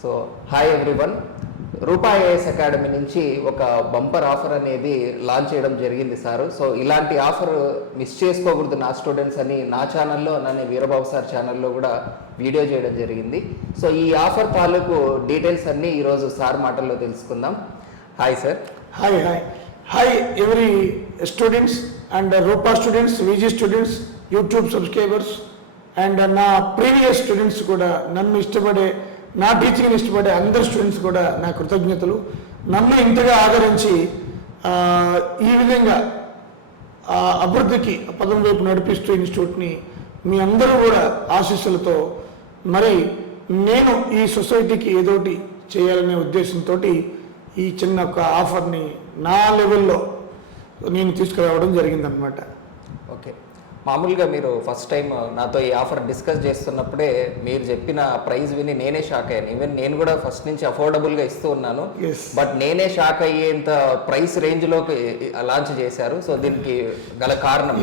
So hi everyone, రూపా IAS academy నుంచి ఒక bumper offer అనేది లాంచ్ చేయడం జరిగింది సార్. సో ఇలాంటి ఆఫర్ మిస్ చేసుకోకూడదు నా స్టూడెంట్స్ అని నా ఛానల్లో, నన్ను వీరబాబు సార్ ఛానల్లో కూడా వీడియో చేయడం జరిగింది. సో ఈ ఆఫర్ తాలూకు డీటెయిల్స్ అన్నీ ఈరోజు సార్ మాటల్లో తెలుసుకుందాం. Hi sir. Hi every students and Rupa students, Viji students, YouTube subscribers and నా ప్రీవియస్ స్టూడెంట్స్ కూడా, నన్ను ఇష్టపడే, నా టీచింగ్ని ఇష్టపడే అందరు స్టూడెంట్స్ కూడా నా కృతజ్ఞతలు. నన్ను ఇంతగా ఆదరించి ఈ విధంగా అభివృద్ధికి పదం వైపు నడిపిస్తూ ఇన్స్టిట్యూట్ని మీ అందరూ కూడా ఆశీస్సులతో, మరి నేను ఈ సొసైటీకి ఏదోటి చేయాలనే ఉద్దేశంతో ఈ చిన్న ఒక ఆఫర్ని నా లెవెల్లో నేను తీసుకురావడం జరిగిందనమాట. ఓకే, మామూలుగా మీరు ఫస్ట్ టైం నాతో ఈ ఆఫర్ డిస్కస్ చేస్తున్నప్పుడే మీరు చెప్పిన ప్రైస్ విని నేనే షాక్ అయ్యాను. ఈవెన్ నేను కూడా ఫస్ట్ నుంచి అఫోర్డబుల్గా ఇస్తూ ఉన్నాను, బట్ నేనే షాక్ అయ్యేంత ప్రైస్ రేంజ్లోకి లాంచ్ చేశారు. సో దీనికి గల కారణం?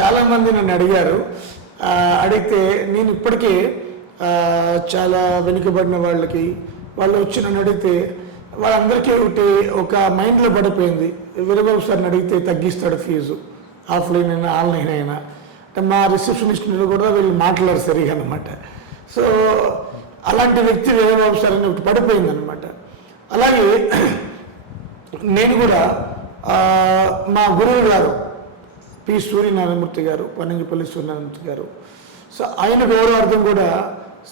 చాలా మంది నన్ను అడిగారు. అడిగితే నేను ఇప్పటికే చాలా వెనుకబడిన వాళ్ళకి, వాళ్ళు వచ్చి నన్ను అడిగితే వాళ్ళందరికీ ఒకటి ఒక మైండ్లో పడిపోయింది, వీరబాబు సార్ని అడిగితే తగ్గిస్తాడు ఫీజు, ఆఫ్లైన్ అయినా ఆన్లైన్ అయినా. అంటే మా రిసెప్షనిస్ట్ కూడా వీళ్ళు మాట్లాడారు సరిగా అనమాట. సో అలాంటి వ్యక్తి వీరబాబు సార్ అని ఒకటి పడిపోయింది అనమాట. అలాగే నేను కూడా మా గురువు గారు పి సూర్యనారాయణమూర్తి గారు, పన్నంగిపల్లి సూర్యనారాయణమూర్తి గారు, సో ఆయన గౌరవార్థం కూడా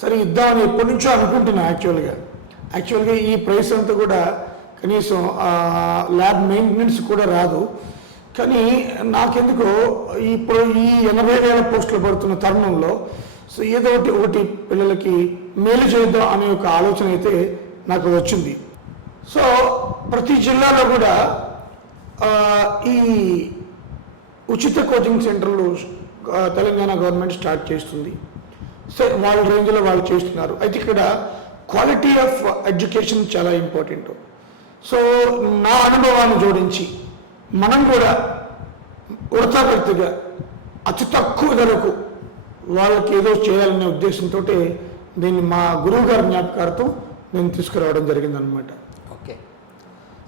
సరే ఇద్దామని ఎప్పటి నుంచో అనుకుంటున్నాను. యాక్చువల్గా ఈ ప్రైస్ అంతా కూడా కనీసం ల్యాబ్ మెయింటెనెన్స్ కూడా రాదు. కానీ నాకెందుకో ఇప్పుడు ఈ 80,000 పోస్టులు పడుతున్న తరుణంలో సో ఏదో ఒకటి పిల్లలకి మేలు చేద్దాం అనే ఒక ఆలోచన అయితే నాకు వచ్చింది. సో ప్రతి జిల్లాలో కూడా ఈ ఉచిత కోచింగ్ సెంటర్లు తెలంగాణ గవర్నమెంట్ స్టార్ట్ చేస్తుంది. సో వాళ్ళ రేంజ్లో వాళ్ళు చేస్తున్నారు. అయితే ఇక్కడ క్వాలిటీ ఆఫ్ ఎడ్యుకేషన్ చాలా ఇంపార్టెంట్. సో నా అనుభవాన్ని జోడించి మనం కూడా ఉడతాభక్తిగా అతి తక్కువ ధరకు వాళ్ళకి ఏదో చేయాలనే ఉద్దేశంతో దీన్ని మా గురువు గారి జ్ఞాపకార్థం నేను తీసుకురావడం జరిగిందనమాట. ఓకే,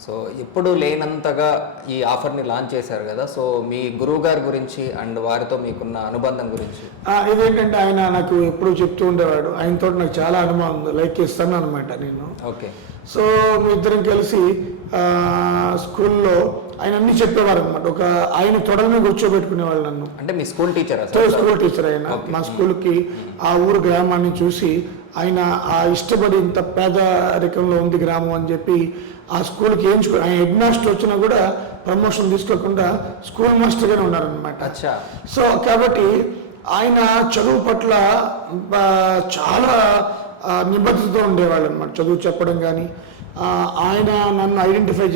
సో ఎప్పుడు లేనంతగా ఈ ఆఫర్ని లాంచ్ చేశారు కదా, సో మీ గురువు గారి గురించి అండ్ వారితో మీకున్న అనుబంధం గురించి. ఇదేంటంటే ఆయన నాకు ఎప్పుడు చెప్తూ ఉండేవాడు, ఆయనతో నాకు చాలా అనుభవం ఉంది, లైక్ ఇస్తాను అనమాట నేను. ఓకే, సో మీ ఇద్దరం కలిసి స్కూల్లో ఆయన అన్ని చెప్పేవారు అనమాట. ఒక ఆయన తొడల మీద కూర్చోబెట్టుకునేవాళ్ళు నన్ను. అంటే మీ స్కూల్ టీచర్? స్కూల్ టీచర్ ఆయన. మా స్కూల్కి ఆ ఊరు గ్రామాన్ని చూసి ఆయన ఆ ఇష్టపడి ఇంత పేదరికంలో ఉంది గ్రామం అని చెప్పి ఆ స్కూల్కి ఆయన హెడ్ మాస్టర్ వచ్చినా కూడా ప్రమోషన్ తీసుకోకుండా స్కూల్ మాస్టర్గానే ఉన్నారనమాట. సో కాబట్టి ఆయన చదువు పట్ల చాలా నిబద్ధతతో ఉండేవాళ్ళు అనమాట. చదువు చెప్పడం కానీ, ఆయన నన్ను ఐడెంటిఫై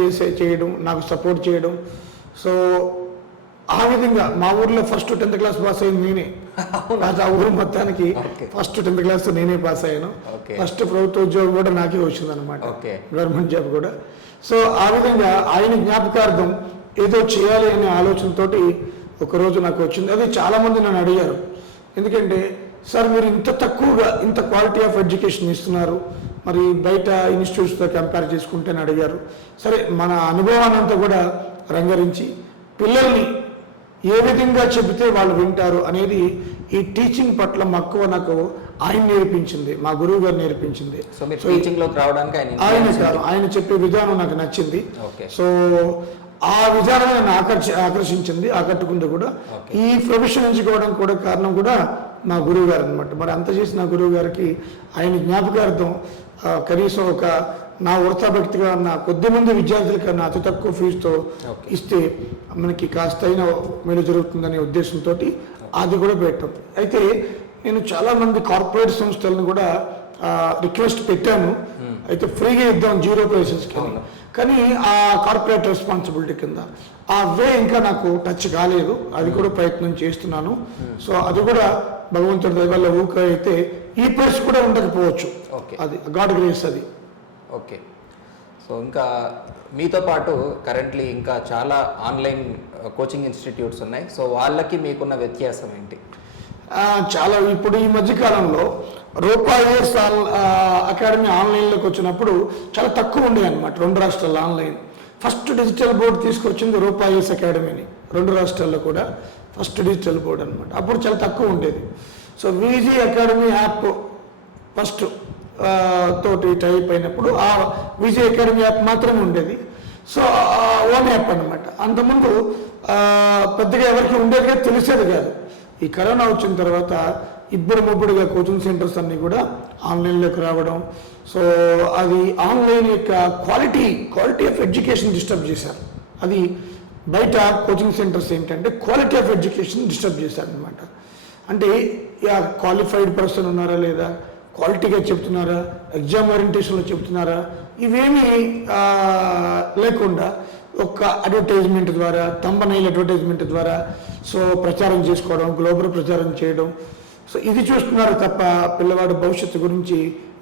చేయడం, నాకు సపోర్ట్ చేయడం. సో ఆ విధంగా మా ఊర్లో ఫస్ట్ 10th క్లాస్ పాస్ అయింది నేనే. ఆ ఊరు మొత్తానికి ఫస్ట్ 10th క్లాస్ నేనే పాస్ అయ్యాను. ఫస్ట్ ప్రభుత్వ ఉద్యోగం కూడా నాకే వచ్చింది అనమాట, గవర్నమెంట్ జాబ్ కూడా. సో ఆ విధంగా ఆయన జ్ఞాపకార్థం ఏదో చేయాలి అనే ఆలోచనతోటి ఒకరోజు నాకు వచ్చింది. అది చాలామంది నన్ను అడిగారు, ఎందుకంటే సార్ మీరు ఇంత తక్కువగా ఇంత క్వాలిటీ ఆఫ్ ఎడ్యుకేషన్ ఇస్తున్నారు, మరి బయట ఇన్స్టిట్యూట్స్తో కంపేర్ చేసుకుంటేనే అడిగారు. సరే మన అనుభవాన్ని అంతా కూడా రంగరించి పిల్లల్ని ఏ విధంగా చెబితే వాళ్ళు వింటారు అనేది ఈ టీచింగ్ పట్ల మక్కువ నాకు ఆయన నేర్పించింది, మా గురువు గారు నేర్పించింది. ఆయన చెప్పే విధానం నాకు నచ్చింది. సో ఆ విధానం నన్ను ఆకర్షించింది, ఆకట్టుకుంది కూడా. ఈ ప్రొఫెషన్ ఎంచుకోవడం కూడా కారణం కూడా మా గురువు గారు అనమాట. మరి అంత చేసిన గురువు గారికి ఆయన జ్ఞాపకార్థం కనీసం ఒక నా వృత్తాభక్తిగా నా కొద్దిమంది విద్యార్థులకి నా అతి తక్కువ ఫీజుతో ఇస్తే మనకి కాస్త అయినా మేలు జరుగుతుందనే ఉద్దేశంతో అది కూడా పెట్టాం. అయితే నేను చాలామంది కార్పొరేట్ సంస్థలను కూడా రిక్వెస్ట్ పెట్టాను, అయితే ఫ్రీగా ఇద్దాం 0 ప్రైసెస్కి. కానీ ఆ కార్పొరేట్ రెస్పాన్సిబిలిటీ కింద ఆ వే ఇంకా నాకు టచ్ కాలేదు, అది కూడా ప్రయత్నం చేస్తున్నాను. సో అది కూడా భగవంతుడి దయ వల్ల ఊక అయితే ఈ ప్రైస్ కూడా ఉండకపోవచ్చు, అది గాడ్ గ్రేస్ అది. ఓకే, సో ఇంకా మీతో పాటు కరెంట్లీ ఇంకా చాలా ఆన్లైన్ కోచింగ్ ఇన్స్టిట్యూట్స్ ఉన్నాయి. సో వాళ్ళకి మీకున్న వ్యత్యాసం ఏంటి? చాలా ఇప్పుడు ఈ మధ్యకాలంలో రూపాయి అకాడమీ ఆన్లైన్లోకి వచ్చినప్పుడు చాలా తక్కువ ఉండేది అనమాట 2 రాష్ట్రాల్లో ఆన్లైన్. ఫస్ట్ డిజిటల్ బోర్డు తీసుకొచ్చింది రూపాయి అకాడమీని, 2 రాష్ట్రాల్లో కూడా ఫస్ట్ డిజిటల్ బోర్డు అనమాట. అప్పుడు చాలా తక్కువ ఉండేది. సో విజీ అకాడమీ యాప్ ఫస్ట్ తోటి టైప్ అయినప్పుడు ఆ విజీ అకాడమీ యాప్ మాత్రమే ఉండేది. సో ఓన్ యాప్ అనమాట. అంతకుముందు పెద్దగా ఎవరికి ఉండేదిగా తెలిసేది కాదు. ఈ కరోనా వచ్చిన తర్వాత ముబ్బుడుగా కోచింగ్ సెంటర్స్ అన్నీ కూడా ఆన్లైన్లోకి రావడం, సో అది ఆన్లైన్ యొక్క క్వాలిటీ ఆఫ్ ఎడ్యుకేషన్ డిస్టర్బ్ చేశారు. అది బయట కోచింగ్ సెంటర్స్ ఏంటంటే క్వాలిటీ ఆఫ్ ఎడ్యుకేషన్ డిస్టర్బ్ చేశారు అనమాట. అంటే క్వాలిఫైడ్ పర్సన్ ఉన్నారా లేదా, క్వాలిటీగా చెప్తున్నారా, ఎగ్జామ్ ఓరియంటేషన్లో చెప్తున్నారా, ఇవేమీ లేకుండా ఒక అడ్వర్టైజ్మెంట్ ద్వారా, తంబనైల్ అడ్వర్టైజ్మెంట్ ద్వారా సో ప్రచారం చేసుకోవడం, గ్లోబల్ ప్రచారం చేయడం, సో ఇది చూస్తున్నారు తప్ప పిల్లవాడి భవిష్యత్తు గురించి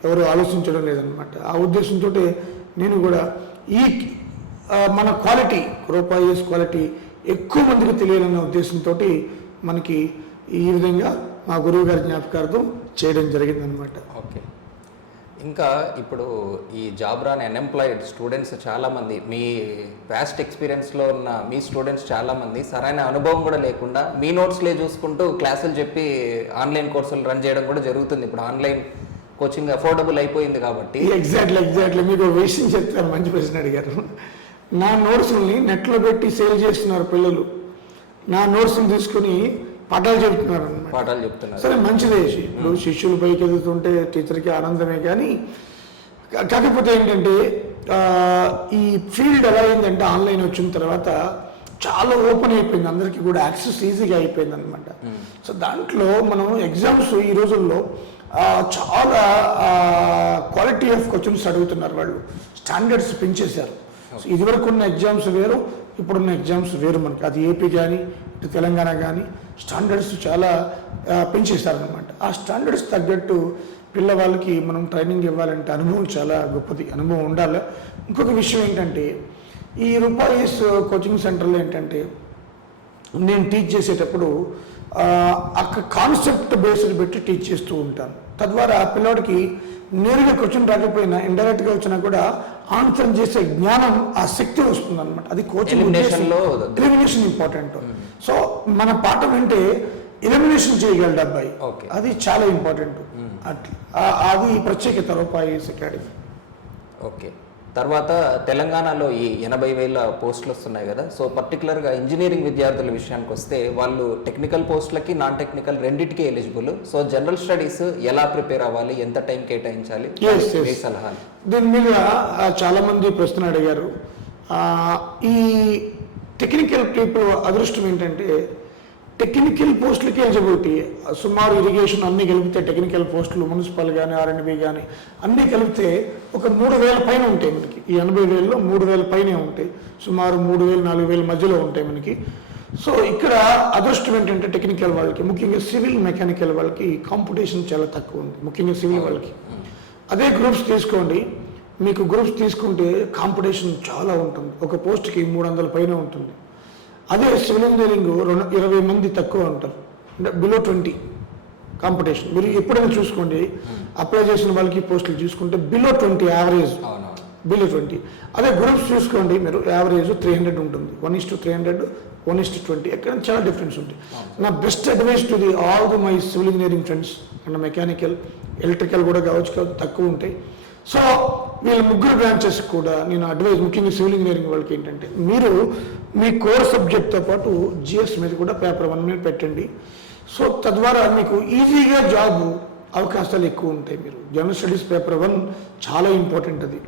ఎవరు ఆలోచించడం లేదనమాట. ఆ ఉద్దేశంతో నేను కూడా ఈ మన క్వాలిటీ రూపాయి క్వాలిటీ ఎక్కువ మందికి తెలియాలన్న ఉద్దేశంతో మనకి ఈ విధంగా మా గురువు గారి జ్ఞాపకార్థం చేయడం జరిగిందనమాట. ఓకే. ఇంకా ఇప్పుడు ఈ జాబ్ రాని అన్ఎంప్లాయిడ్ స్టూడెంట్స్ చాలామంది, మీ పాస్ట్ ఎక్స్పీరియన్స్లో ఉన్న మీ స్టూడెంట్స్ చాలామంది సరైన అనుభవం కూడా లేకుండా మీ నోట్స్లే చూసుకుంటూ క్లాసులు చెప్పి ఆన్లైన్ కోర్సులు రన్ చేయడం కూడా జరుగుతుంది. ఇప్పుడు ఆన్లైన్ కోచింగ్ అఫోర్డబుల్ అయిపోయింది కాబట్టి. ఎగ్జాక్ట్లీ మీకు ఒక విషయం చెప్తాను, మంచి ప్రశ్న అడిగారు. నా నోట్స్ని నెట్లో పెట్టి సేల్ చేస్తున్నారు పిల్లలు. నా నోట్స్ని తీసుకుని పాఠాలు చెప్తున్నారు. సరే మంచిదే, ఇప్పుడు శిష్యులు పైకి ఎదుగుతుంటే టీచర్కి ఆనందమే. కానీ కాకపోతే ఏంటంటే ఈ ఫీల్డ్ ఎలా అయిందంటే ఆన్లైన్ వచ్చిన తర్వాత చాలా ఓపెన్ అయిపోయింది, అందరికీ కూడా యాక్సెస్ ఈజీగా అయిపోయింది అనమాట. సో దాంట్లో మనం ఎగ్జామ్స్ ఈ రోజుల్లో చాలా క్వాలిటీ ఆఫ్ క్వశ్చన్స్ అడుగుతున్నారు వాళ్ళు, స్టాండర్డ్స్ పెంచేశారు. సో ఇదివరకు ఉన్న ఎగ్జామ్స్ వేరు, ఇప్పుడున్న ఎగ్జామ్స్ వేరు. మనకి అది ఏపీ కానీ ఇటు తెలంగాణ కానీ స్టాండర్డ్స్ చాలా పెంచేశారనమాట. ఆ స్టాండర్డ్స్ తగ్గట్టు పిల్లవాళ్ళకి మనం ట్రైనింగ్ ఇవ్వాలంటే అనుభవం చాలా గొప్పది, అనుభవం ఉండాలి. ఇంకొక విషయం ఏంటంటే ఈ రూపాయిస్ కోచింగ్ సెంటర్లో ఏంటంటే నేను టీచ్ చేసేటప్పుడు అక్కడ కాన్సెప్ట్ బేస్డ్ పెట్టి టీచ్ చేస్తూ ఉంటాను. తద్వారా పిల్లవాడికి నేరుగా క్వశ్చన్ రాకపోయినా ఇండైరెక్ట్గా వచ్చినా కూడా ఆన్సర్ చేసే జ్ఞానం, ఆ శక్తి వస్తుంది అనమాట. అది కోచింగ్ ఎలిమినేషన్ ఇంపార్టెంట్. సో మన పాఠం అంటే ఎలిమినేషన్ చేయగలడు అబ్బాయి, అది చాలా ఇంపార్టెంట్. అట్లా అది ప్రత్యేకత రూపాయి అకాడమీ. ఓకే. తర్వాత తెలంగాణలో ఈ 80,000 పోస్టులు వస్తున్నాయి కదా, సో పర్టికులర్గా ఇంజనీరింగ్ విద్యార్థుల విషయానికి వస్తే వాళ్ళు టెక్నికల్ పోస్టులకి నాన్ టెక్నికల్ రెండింటికి ఎలిజిబుల్. సో జనరల్ స్టడీస్ ఎలా ప్రిపేర్ అవ్వాలి, ఎంత టైం కేటాయించాలి, సలహాలు? దీని మీద చాలా మంది ప్రశ్న అడిగారు. ఈ టెక్నికల్ పీపుల్ అదృష్టం ఏంటంటే టెక్నికల్ పోస్టులకి ఎలిజిబిలిటీ సుమారు ఇరిగేషన్ అన్నీ కలిపితే టెక్నికల్ పోస్టులు మున్సిపల్ కానీ R&B కానీ అన్నీ కలిపితే ఒక 3,000 పైన ఉంటాయి మనకి. ఈ 80,000లో 3,000 పైనే ఉంటాయి, సుమారు 3,000 4,000 మధ్యలో ఉంటాయి మనకి. సో ఇక్కడ అదృష్టం ఏంటంటే టెక్నికల్ వాళ్ళకి, ముఖ్యంగా సివిల్ మెకానికల్ వాళ్ళకి కాంపిటీషన్ చాలా తక్కువ ఉంది, ముఖ్యంగా సివిల్ వాళ్ళకి. అదే గ్రూప్స్ తీసుకోండి, మీకు గ్రూప్స్ తీసుకుంటే కాంపిటీషన్ చాలా ఉంటుంది, ఒక పోస్ట్కి 300 పైన ఉంటుంది. అదే సివిల్ ఇంజనీరింగ్ 20 మంది తక్కువ ఉంటారు, అంటే బిలో 20 కాంపిటీషన్. మీరు ఎప్పుడైనా చూసుకోండి, అప్లై చేసిన వాళ్ళకి పోస్టులు చూసుకుంటే బిలో 20 యావరేజ్, బిలో 20. అదే గ్రూప్స్ చూసుకోండి మీరు, యావరేజ్ 300 ఉంటుంది, 1:300, 1:20, ఎక్కడ చాలా డిఫరెన్స్ ఉంటుంది. నా best advice to all my civil engineering friends and mechanical, electrical కూడా కావచ్చు తక్కువ ఉంటాయి. సో వీళ్ళ ముగ్గురు బ్రాంచెస్ కూడా నేను అడ్వైజ్, ముఖ్యంగా సివిల్ ఇంజనీరింగ్ వాళ్ళకి ఏంటంటే మీరు మీ కోర్ సబ్జెక్ట్తో పాటు GS మీద కూడా పేపర్ 1 మీద పెట్టండి. సో తద్వారా మీకు ఈజీగా జాబ్ అవకాశాలు ఎక్కువ ఉంటాయి. మీరు జనరల్ స్టడీస్ పేపర్ 1 చాలా ఇంపార్టెంట్ అది,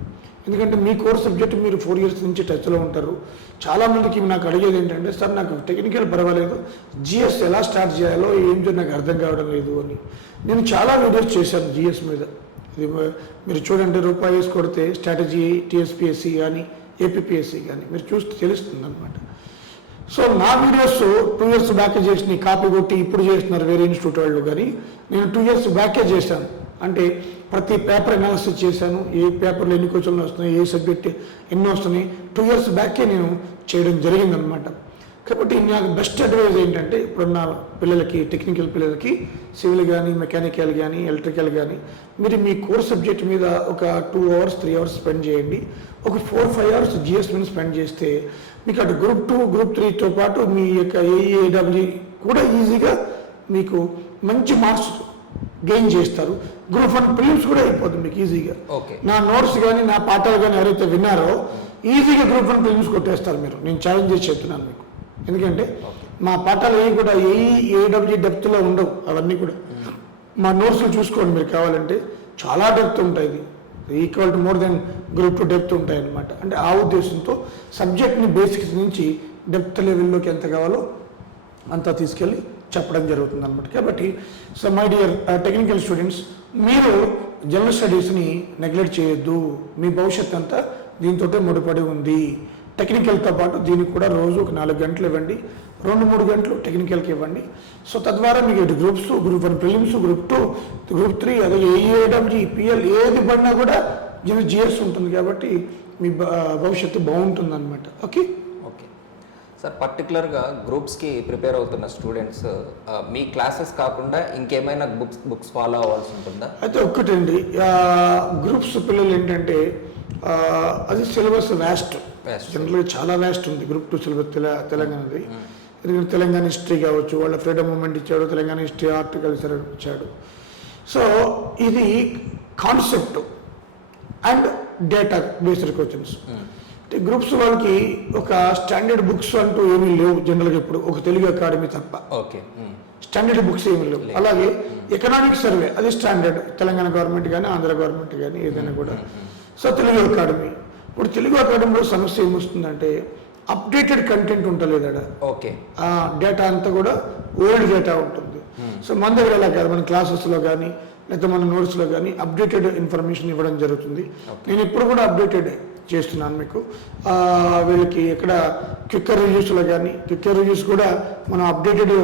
ఎందుకంటే మీ కోర్ సబ్జెక్ట్ మీరు 4 years నుంచి టచ్లో ఉంటారు. చాలామందికి నాకు అడిగేది ఏంటంటే సార్ నాకు టెక్నికల్ పర్వాలేదు, GS ఎలా స్టార్ట్ చేయాలో ఏంటో నాకు అర్థం కావడం లేదు అని. నేను చాలా వీడియోస్ చేశాను GS మీద. ఇది మీరు చూడండి, రూపాయి కొడితే స్ట్రాటజీ, TSPSC కానీ APPSC కానీ మీరు చూస్తే తెలుస్తుంది అనమాట. సో నా వీడియోస్ 2 years బ్యాకే చేసిన, కాపీ కొట్టి ఇప్పుడు చేస్తున్నారు వేరే ఇన్స్టిట్యూట్ వాళ్ళు, కానీ నేను 2 years బ్యాకే చేశాను. అంటే ప్రతి పేపర్ అనాలిసిస్ చేశాను, ఏ పేపర్లో ఎన్ని క్వశ్చన్లు వస్తున్నాయి, ఏ సబ్జెక్ట్ ఎన్ని వస్తున్నాయి, 2 years బ్యాకే నేను చేయడం జరిగిందనమాట. కాబట్టి నాకు బెస్ట్ అడ్వైజ్ ఏంటంటే ఇప్పుడున్న పిల్లలకి, టెక్నికల్ పిల్లలకి, సివిల్ కానీ, మెకానికల్ కానీ, ఎలక్ట్రికల్ కానీ, మీరు మీ కోర్ సబ్జెక్ట్ మీద ఒక 2 hours 3 hours స్పెండ్ చేయండి. ఒక 4-5 hours జిఎస్ మీద స్పెండ్ చేస్తే మీకు అటు గ్రూప్ 2 గ్రూప్ 3తో పాటు మీ యొక్క ఏఈఏడబ్ల్యూ కూడా ఈజీగా మీకు మంచి మార్క్స్ గెయిన్ చేస్తారు. గ్రూప్ 1 ప్రిలిమ్స్ కూడా అయిపోతుంది మీకు ఈజీగా. నా నోట్స్ కానీ, నా పాఠాలు కానీ ఎవరైతే విన్నారో ఈజీగా గ్రూప్ 1 ప్రిలిమ్స్ కొట్టేస్తారు మీరు. నేను ఛాలెంజ్ చేసి చెప్తున్నాను మీకు. ఎందుకంటే మా పాఠాలు ఏవి కూడా ఏడబ్ల్యూ డెప్త్లో ఉండవు. అవన్నీ కూడా మా నోట్స్లో చూసుకోండి మీరు కావాలంటే. చాలా డెప్త్ ఉంటాయి. Equal to more than group 2 depth ఉంటాయి అన్నమాట. అంటే ఆ ఉద్దేశంతో సబ్జెక్ట్ని బేసిక్స్ నుంచి డెప్త్ లెవెల్లోకి ఎంత కావాలో అంతా తీసుకెళ్ళి చెప్పడం జరుగుతుంది అనమాట. కాబట్టి so my dear technical students, మీరు జనరల్ స్టడీస్ని నెగ్లెక్ట్ చేయొద్దు. మీ భవిష్యత్ అంతా దీంతో ముడిపడి ఉంది. టెక్నికల్తో పాటు దీనికి కూడా రోజు ఒక 4 గంటలు ఇవ్వండి, 2-3 గంటలు టెక్నికల్కి ఇవ్వండి. సో తద్వారా మీకు ఇటు groups, group 1 prelims, group 2, group 3, అదే ఏఈఏడబ్ల్యూ, పిఎల్ ఏది పడినా కూడా జిఎస్ ఉంటుంది. కాబట్టి మీ భవిష్యత్తు బాగుంటుంది అనమాట. ఓకే సార్, పర్టికులర్గా గ్రూప్స్కి ప్రిపేర్ అవుతున్న స్టూడెంట్స్ మీ క్లాసెస్ కాకుండా ఇంకేమైనా బుక్స్ ఫాలో అవ్వాల్సి ఉంటుందా? అయితే ఒక్కటండి, గ్రూప్స్ పిల్లలు ఏంటంటే అది సిలబస్ వ్యాస్ట్, జనరల్గా చాలా వ్యాస్ట్ ఉంది గ్రూప్ 2 సిలబస్ తెలంగాణది. ఎందుకంటే తెలంగాణ హిస్టరీ కావచ్చు, వాళ్ళ ఫ్రీడమ్ మూమెంట్ ఇచ్చాడు, తెలంగాణ హిస్టరీ ఆర్టికల్చర్ ఇచ్చాడు. సో ఇది concept and data based questions. Groups వాళ్ళకి ఒక స్టాండర్డ్ బుక్స్ అంటూ ఏమీ లేవు జనరల్గా ఇప్పుడు, ఒక తెలుగు అకాడమీ తప్ప. స్టాండర్డ్ బుక్స్ ఏమీ లేవు. అలాగే ఎకనామిక్ సర్వే అది స్టాండర్డ్, తెలంగాణ గవర్నమెంట్ కానీ, ఆంధ్ర గవర్నమెంట్ కానీ ఏదైనా కూడా. సో తెలుగు అకాడమీ, ఇప్పుడు తెలుగు అకాడమీలో సమస్య ఏమొస్తుందంటే అప్డేటెడ్ కంటెంట్ ఉంటలేదు అక్కడ. ఆ డేటా అంతా కూడా ఓల్డ్ డేటా ఉంటుంది. సో మన దగ్గర ఎలా కాదు, మన క్లాసెస్లో కానీ లేకపోతే మన నోట్స్లో కానీ అప్డేటెడ్ ఇన్ఫర్మేషన్ ఇవ్వడం జరుగుతుంది. నేను ఇప్పుడు కూడా అప్డేటెడ్ చేస్తున్నాను మీకు. వీళ్ళకి ఇక్కడ క్విక్కర్ రివ్యూస్లో కానీ, క్విక్కర్ రివ్యూస్ కూడా మనం అప్డేటెడ్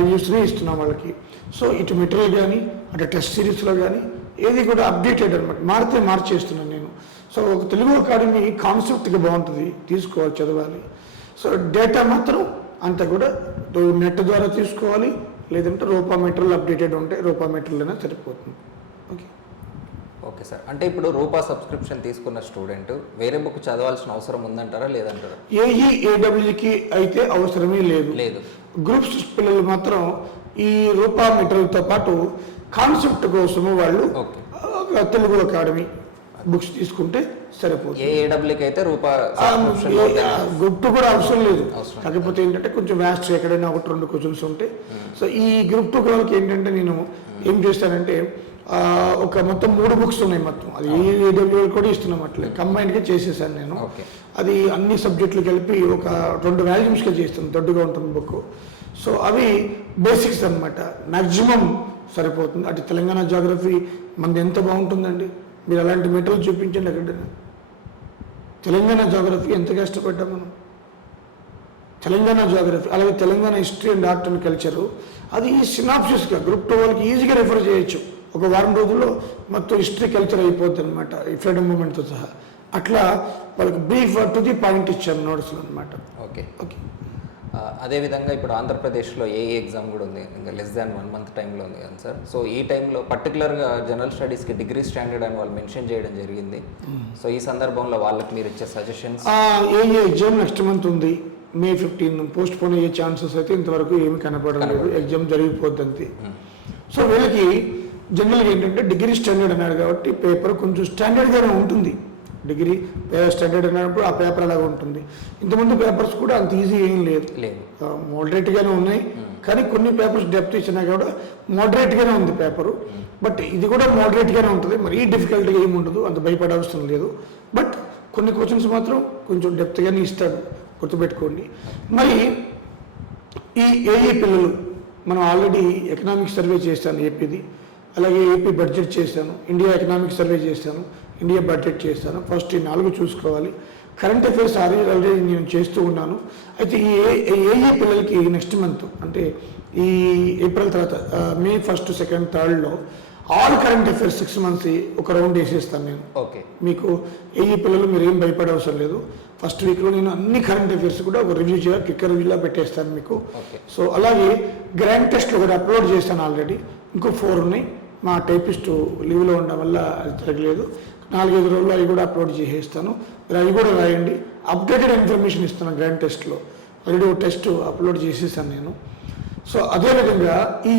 రివ్యూస్ని ఇస్తున్నాం వాళ్ళకి. సో ఇటు మెటీరియల్ కానీ, అటు టెస్ట్ సిరీస్లో కానీ ఏది కూడా అప్డేటెడ్ అనమాట, మారితే మార్చేస్తున్నాను నేను. సో ఒక తెలుగు అకాడమీ కాన్సెప్ట్గా బాగుంటుంది, తీసుకోవాలి, చదవాలి. సో డేటా మాత్రం అంతా కూడా నెట్ ద్వారా తీసుకోవాలి, లేదంటే రూపా మెటీరియల్ అప్డేటెడ్ ఉంటే రూపా మెటీరియల్ అయినా సరిపోతుంది. ఓకే సార్, అంటే ఇప్పుడు రూపా సబ్స్క్రిప్షన్ తీసుకున్న స్టూడెంట్ వేరే బుక్ చదవాల్సిన అవసరం ఉందంటారా లేదంటారా? ఏఈఏడబ్ల్యూకి అయితే అవసరమే లేదు. గ్రూప్స్ పిల్లలు మాత్రం ఈ రూపా మెటీరియల్తో పాటు కాన్సెప్ట్ కోసము వాళ్ళు తెలుగు అకాడమీ బుక్స్ తీసుకుంటే సరిపోతుంది. ఏఏడబ్ల్యూకి అయితే రూపా గ్రూప్ 2 కూడా అవసరం లేదు. కాకపోతే ఏంటంటే కొంచెం వ్యాస్ట్, ఎక్కడైనా 1-2 క్వశ్చన్స్ ఉంటాయి. సో ఈ గ్రూప్ 2 వాళ్ళకి ఏంటంటే నేను ఏం చేస్తానంటే ఒక మొత్తం 3 బుక్స్ ఉన్నాయి మొత్తం. అది ఏడబ్ల్యూ కూడా ఇస్తున్నాం, అట్లే కంబైన్డ్గా చేసేసాను నేను. అది అన్ని సబ్జెక్టులు కలిపి ఒక 2 వాల్యూమ్స్గా చేస్తాను, దొడ్డుగా ఉంటుంది బుక్. సో అవి బేసిక్స్ అనమాట, మ్యాక్సిమం సరిపోతుంది. అటు తెలంగాణ జాగ్రఫీ మనది ఎంత బాగుంటుందండి, మీరు అలాంటి మెటీరియల్ చూపించండి ఎక్కడైనా. తెలంగాణ జాగ్రఫీ ఎంత కష్టపడ్డాం మనం, తెలంగాణ జాగ్రఫీ. అలాగే Telangana history and art and culture అది సినాప్సిస్గా గ్రూప్ 2 వాళ్ళకి ఈజీగా రెఫర్ చేయొచ్చు. ఒక వారం రోజుల్లో మొత్తం హిస్టరీ కల్చర్ అయిపోద్ది అనమాట, ఈ ఫ్రీడమ్ మూమెంట్తో సహా. అట్లా వాళ్ళకి బ్రీఫ్ టు ది పాయింట్ ఇచ్చాను నోట్స్లో అనమాట. ఓకే. అదేవిధంగా ఇప్పుడు ఆంధ్రప్రదేశ్లో ఏఈ ఎగ్జామ్ కూడా ఉంది, ఇంకా లెస్ దాన్ 1 month టైంలో ఉంది కదా సార్. సో ఈ టైంలో పర్టికులర్గా జనరల్ స్టడీస్కి డిగ్రీ స్టాండర్డ్ అని వాళ్ళు మెన్షన్ చేయడం జరిగింది. సో ఈ సందర్భంలో వాళ్ళకి మీరు ఇచ్చే suggestions? AE exam next month ఉంది, May 15. పోస్ట్ పోన్ అయ్యే ఛాన్సెస్ అయితే ఇంతవరకు ఏమి కనపడలేదు, ఎగ్జామ్ జరిగిపోద్ది అంతే. సో వీళ్ళకి జనరల్గా ఏంటంటే డిగ్రీ స్టాండర్డ్ అన్నాడు కాబట్టి పేపర్ కొంచెం స్టాండర్డ్గానే ఉంటుంది. డిగ్రీ స్టాండర్డ్ అన్నప్పుడు ఆ పేపర్ అలాగే ఉంటుంది. ఇంతకుముందు పేపర్స్ కూడా అంత ఈజీ ఏం లేదు, మోడరేట్గానే ఉన్నాయి. కానీ కొన్ని పేపర్స్ డెప్త్ ఇచ్చినా కూడా మోడరేట్గానే ఉంది పేపరు. బట్ ఇది కూడా మోడరేట్గానే ఉంటుంది, మరీ డిఫికల్ట్గా ఏమి ఉండదు, అంత భయపడాల్సిన లేదు. బట్ కొన్ని క్వశ్చన్స్ మాత్రం కొంచెం డెప్త్గానే ఇస్తాడు, గుర్తుపెట్టుకోండి. మరి ఈ ఏఈ పిల్లలు మనం ఆల్రెడీ ఎకనామిక్ సర్వే చేశాను ఏపీది, అలాగే ఏపీ బడ్జెట్ చేశాను, ఇండియా ఎకనామిక్ సర్వే చేశాను, ఇండియా బడ్జెట్ చేస్తాను. ఫస్ట్ ఈ 4 చూసుకోవాలి. కరెంట్ అఫైర్స్ ఆల్రెడీ నేను చేస్తూ ఉన్నాను. అయితే ఈ ఏఈ పిల్లలకి నెక్స్ట్ మంత్ అంటే ఈ ఏప్రిల్ తర్వాత May 1, 2, 3 లో ఆల్ కరెంట్ అఫైర్స్ 6 months ఒక రౌండ్ వేసేస్తాను నేను. ఓకే. మీకు పిల్లలు మీరు ఏం భయపడే అవసరం లేదు. ఫస్ట్ వీక్లో నేను అన్ని కరెంట్ అఫైర్స్ కూడా ఒక రివ్యూ చేయాలి, క్విక్ రివ్యూలా పెట్టేస్తాను మీకు. సో అలాగే గ్రాండ్ టెస్ట్లో కూడా అప్లోడ్ చేస్తాను ఆల్రెడీ. ఇంకో 4 ఉన్నాయి. మా టైపిస్ట్ లీవ్లో ఉండడం వల్ల అది తిరగలేదు. 4-5 రోజులు అవి కూడా అప్లోడ్ చేసేస్తాను. మీరు అవి కూడా రాయండి. అప్డేటెడ్ ఇన్ఫర్మేషన్ ఇస్తున్నాను గ్రాండ్ టెస్ట్లో. ఆల్రెడీ ఒక టెస్ట్ అప్లోడ్ చేసేసాను నేను. సో అదేవిధంగా ఈ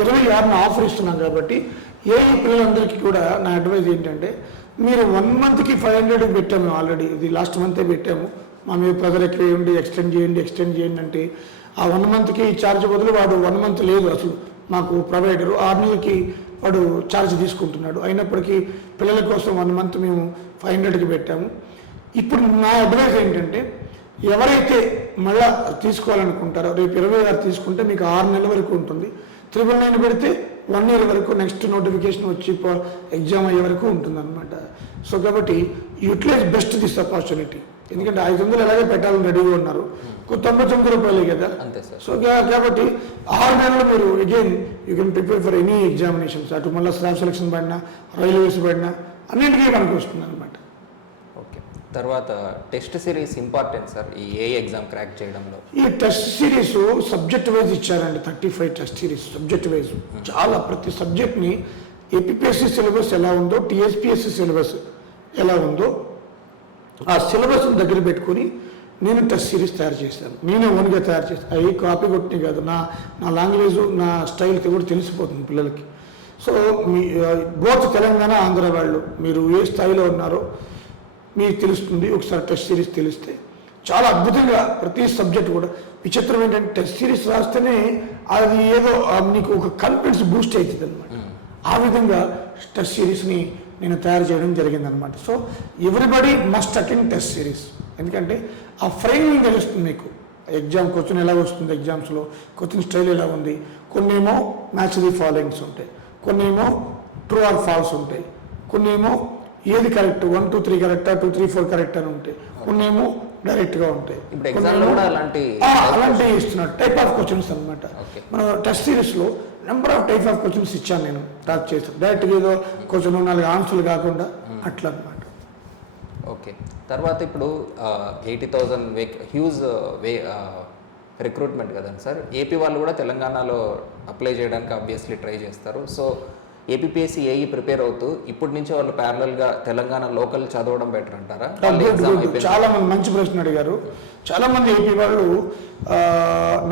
26న ఆఫర్ ఇస్తున్నాం కాబట్టి పిల్లలందరికీ కూడా నా అడ్వైజ్ ఏంటంటే, మీరు 1 monthకి 500 పెట్టాము ఆల్రెడీ. ఇది లాస్ట్ మంతే పెట్టాము. మా మీద ప్రెజర్ ఎక్కువ ఎక్స్టెండ్ చేయండి అంటే ఆ 1 monthకి ఛార్జ్ బదులు వాడు 1 month లేదు అసలు మాకు ప్రొవైడరు. 6 నెలలకి వాడు ఛార్జ్ తీసుకుంటున్నాడు. అయినప్పటికీ పిల్లల కోసం 1 month మేము 500కి పెట్టాము. ఇప్పుడు నా అడ్వైజ్ ఏంటంటే, ఎవరైతే మళ్ళా తీసుకోవాలనుకుంటారో రేపు 26 తీసుకుంటే మీకు 6 నెలల వరకు ఉంటుంది. 999 పెడితే 1 year వరకు నెక్స్ట్ నోటిఫికేషన్ వచ్చి ఎగ్జామ్ అయ్యే వరకు ఉంటుంది అనమాట. సో కాబట్టి యూటిలైజ్ బెస్ట్ దిస్ ఆపర్చునిటీ. ఎందుకంటే 500 ఎలాగే పెట్టాలని రెడీగా ఉన్నారు. 99 రూపాయలే కదా. సో కాబట్టి 6 నెలలు మీరు again you can prepare for any examinations. అటు మళ్ళీ స్టాఫ్ సెలక్షన్ పడినా, రైల్వేస్ పడినా అన్నింటికీ మనకు వస్తుంది అనమాట. ఓకే. తర్వాత టెస్ట్ సిరీస్ ఇంపార్టెంట్ సార్ ఈ ఎగ్జామ్ క్రాక్ చేయడంలో. ఈ టెస్ట్ సిరీస్ సబ్జెక్ట్ వైజ్ ఇచ్చారండి. 35 టెస్ట్ సిరీస్ సబ్జెక్ట్ వైజ్. చాలా ప్రతి సబ్జెక్ట్ని ఏపీఎస్సి సిలబస్ ఎలా ఉందో, టీఎస్పీఎస్సి సిలబస్ ఎలా ఉందో ఆ సిలబస్ని దగ్గర పెట్టుకొని నేను టెస్ట్ సిరీస్ తయారు చేశాను. నేనే ఓన్గా తయారు చేస్తాను. అవి కాపీ కొట్టినవి కాదు. నా లాంగ్వేజ్, నా స్టైల్ కూడా తెలిసిపోతుంది పిల్లలకి. సో మీ బోత్ తెలంగాణ, ఆంధ్ర వాళ్ళు మీరు ఏ స్థాయిలో ఉన్నారో మీకు తెలుస్తుంది. ఒకసారి టెస్ట్ సిరీస్ తెలిస్తే చాలా అద్భుతంగా ప్రతి సబ్జెక్ట్ కూడా. విచిత్రం ఏంటంటే టెస్ట్ సిరీస్ రాస్తేనే అది ఏదో మీకు ఒక కాన్ఫిడెన్స్ బూస్ట్ అవుతుంది అనమాట. ఆ విధంగా టెస్ట్ సిరీస్ని నేను తయారు చేయడం జరిగిందనమాట. So everybody must attend test series. ఎందుకంటే ఆ ఫ్రేమింగ్ తెలుస్తుంది మీకు. ఎగ్జామ్ క్వశ్చన్ ఎలా వస్తుంది, ఎగ్జామ్స్లో క్వశ్చన్ స్టైల్ ఎలా ఉంది. కొన్నేమో మ్యాచ్ ది ఫాలోయింగ్స్ ఉంటాయి, కొన్నేమో ట్రూ ఆర్ ఫాల్స్ ఉంటాయి, కొన్నేమో ఏది కరెక్ట్ 1, 2, 3 కరెక్టా, 2, 3, 4 కరెక్ట్ అని ఉంటాయి, కొన్నేమో డైరెక్ట్గా ఉంటాయి. అలాంటివి ఇస్తున్నాడు టైప్ ఆఫ్ క్వశ్చన్స్ అనమాట. మన టెస్ట్ సిరీస్లో number of type of questions ఇచ్చాను నేను టాక్ చేస్తాను. డైరెక్ట్గా ఏదో క్వశ్చన్ 4 ఆన్సర్లు కాకుండా అట్లా అనమాట. ఓకే. తర్వాత ఇప్పుడు 80,000 హ్యూజ్ రిక్రూట్మెంట్ కదండి సార్. ఏపీ వాళ్ళు కూడా తెలంగాణలో అప్లై చేయడానికి ఆబ్వియస్లీ ట్రై చేస్తారు. సో ఏపీఎస్సి ప్రిపేర్ అవుతూ ఇప్పటి నుంచి వాళ్ళు ప్యారలల్గా తెలంగాణ లోకల్ చదవడం బెటర్ అంటారా? చాలా మంది మంచి ప్రశ్న అడిగారు. చాలా మంది ఏపీ వాళ్ళు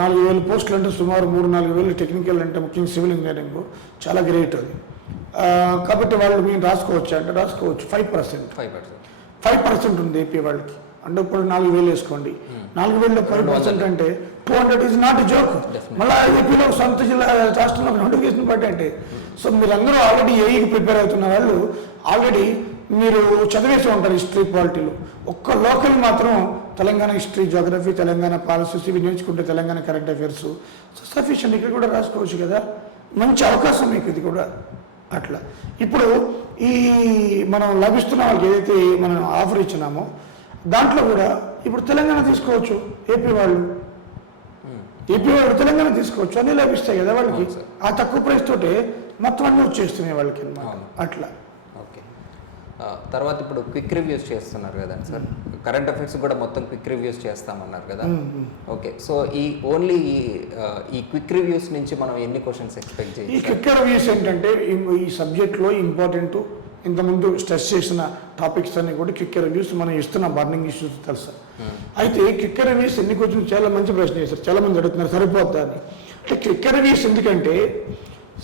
4,000 పోస్టులు అంటే సుమారు 3-4,000 టెక్నికల్ అంటే ముఖ్యంగా సివిల్ ఇంజనీరింగ్ చాలా గ్రేట్ అది. కాబట్టి వాళ్ళు మేము రాసుకోవచ్చు అంటే రాసుకోవచ్చు. 5% ఉంది ఏపీ వాళ్ళకి. అంటే ఇప్పుడు 4,000 వేసుకోండి. 4,000లో 5% అంటే 200 ఈజ్ నాట్ జోక్. మళ్ళీ ఏపీలో సొంత జిల్లా రాష్ట్రంలో నోటిఫికేషన్ పడ్డంటే. సో మీరందరూ ఆల్రెడీ ఏఈకి ప్రిపేర్ అవుతున్న వాళ్ళు ఆల్రెడీ మీరు చదివేసి ఉంటారు హిస్టరీ, పాలిటీలు. ఒక్క లోకల్ మాత్రం Telangana history, geography, Telangana policies ఇవి నేర్చుకుంటే తెలంగాణ కరెంట్ అఫైర్స్ సఫిషియెంట్. ఇక్కడ కూడా రాసుకోవచ్చు కదా. మంచి అవకాశం మీకు ఇది కూడా. అట్లా ఇప్పుడు ఈ మనం లభిస్తున్న వాళ్ళకి ఏదైతే మనం ఆఫర్ ఇచ్చినామో దాంట్లో కూడా ఇప్పుడు తెలంగాణ తీసుకోవచ్చు. ఏపీ వాళ్ళు తెలంగాణ తీసుకోవచ్చు. అన్నీ లభిస్తాయి కదా వాళ్ళకి. ఆ తక్కువ ప్రైస్ తోటే మొత్తం అన్నీ వచ్చేస్తున్నాయి వాళ్ళకి అన్నమాట. అట్లా. ఓకే. తర్వాత ఇప్పుడు క్విక్ రివ్యూస్ చేస్తున్నారు కదండి సార్. కరెంట్ అఫైర్స్ కూడా మొత్తం క్విక్ రివ్యూస్ చేస్తామన్నారు కదా. ఓకే. సో ఓన్లీ ఈ క్విక్ రివ్యూస్ నుంచి మనం ఎన్ని క్వశ్చన్స్ ఎక్స్పెక్ట్ చేయాలి? ఈ క్విక్ రివ్యూస్ ఏంటంటే ఈ సబ్జెక్ట్లో ఇంపార్టెంట్ ఇంతకుముందు స్ట్రెస్ చేసిన టాపిక్స్ అన్ని కూడా క్విక్ రివ్యూస్ మనం ఇస్తున్నాం. బర్నింగ్ ఇష్యూస్ తెలుసా. అయితే క్విక్ రివ్యూస్ ఎన్ని క్వశ్చన్స్ చాలా మంచి ప్రశ్న చేశారు. చాలా మంది అడుగుతున్నారు సరిపోద్దా అని. అంటే క్విక్ రివ్యూస్ ఎందుకంటే